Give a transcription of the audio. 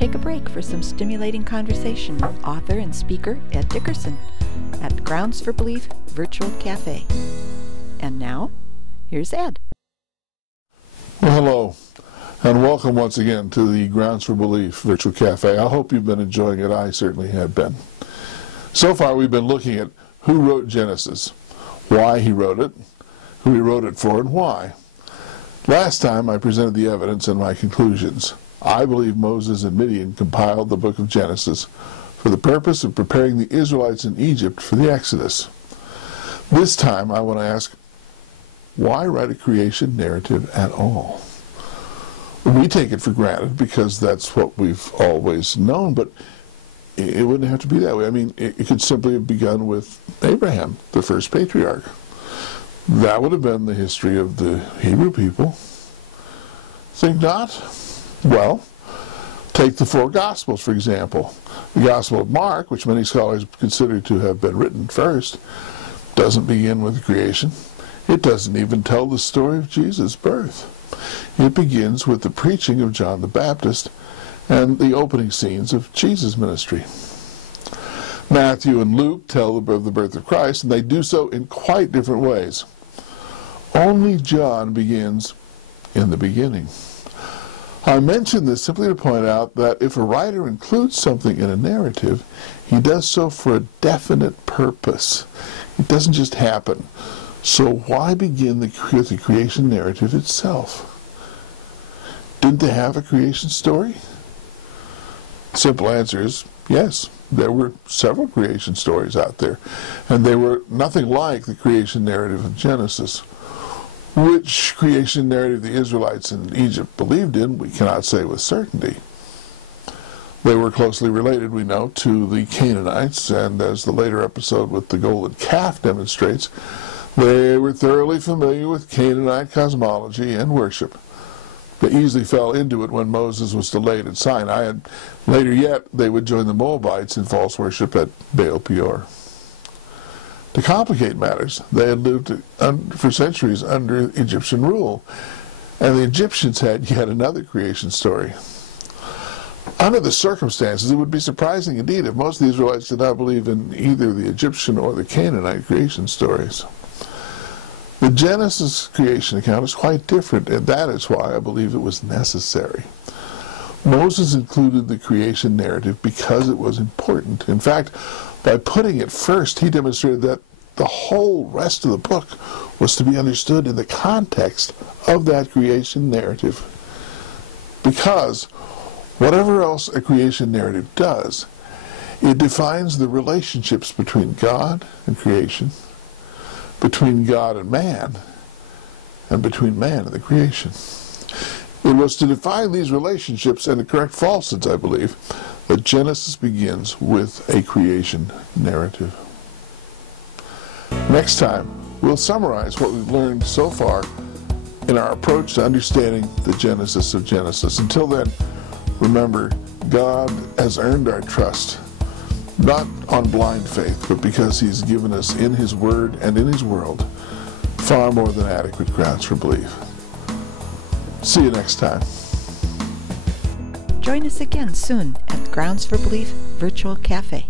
Take a break for some stimulating conversation with author and speaker Ed Dickerson at Grounds for Belief Virtual Cafe. And now, here's Ed. Well, hello, and welcome once again to the Grounds for Belief Virtual Cafe. I hope you've been enjoying it. I certainly have been. So far, we've been looking at who wrote Genesis, why he wrote it, who he wrote it for, and why. Last time, I presented the evidence and my conclusions. I believe Moses and Midian compiled the book of Genesis for the purpose of preparing the Israelites in Egypt for the Exodus. This time, I want to ask, why write a creation narrative at all? We take it for granted because that's what we've always known, but it wouldn't have to be that way. I mean, it could simply have begun with Abraham, the first patriarch. That would have been the history of the Hebrew people. Think not? Well, take the four Gospels, for example. The Gospel of Mark, which many scholars consider to have been written first, doesn't begin with creation. It doesn't even tell the story of Jesus' birth. It begins with the preaching of John the Baptist and the opening scenes of Jesus' ministry. Matthew and Luke tell of the birth of Christ, and they do so in quite different ways. Only John begins in the beginning. I mention this simply to point out that if a writer includes something in a narrative, he does so for a definite purpose. It doesn't just happen. So why begin with the creation narrative itself? Didn't they have a creation story? Simple answer is yes. There were several creation stories out there, and they were nothing like the creation narrative of Genesis. Which creation narrative the Israelites in Egypt believed in, we cannot say with certainty. They were closely related, we know, to the Canaanites, and as the later episode with the golden calf demonstrates, they were thoroughly familiar with Canaanite cosmology and worship. They easily fell into it when Moses was delayed at Sinai, and later yet they would join the Moabites in false worship at Baal Peor. To complicate matters, they had lived for centuries under Egyptian rule, and the Egyptians had yet another creation story. Under the circumstances, it would be surprising indeed if most of the Israelites did not believe in either the Egyptian or the Canaanite creation stories. The Genesis creation account is quite different, and that is why I believe it was necessary. Moses included the creation narrative because it was important. In fact, by putting it first, he demonstrated that the whole rest of the book was to be understood in the context of that creation narrative. Because whatever else a creation narrative does, it defines the relationships between God and creation, between God and between man and the creation. It was to define these relationships and to correct falsehoods, I believe, that Genesis begins with a creation narrative. Next time, we'll summarize what we've learned so far in our approach to understanding the Genesis of Genesis. Until then, remember, God has earned our trust, not on blind faith, but because He's given us in His Word and in His world far more than adequate grounds for belief. See you next time. Join us again soon at Grounds for Belief Virtual Cafe.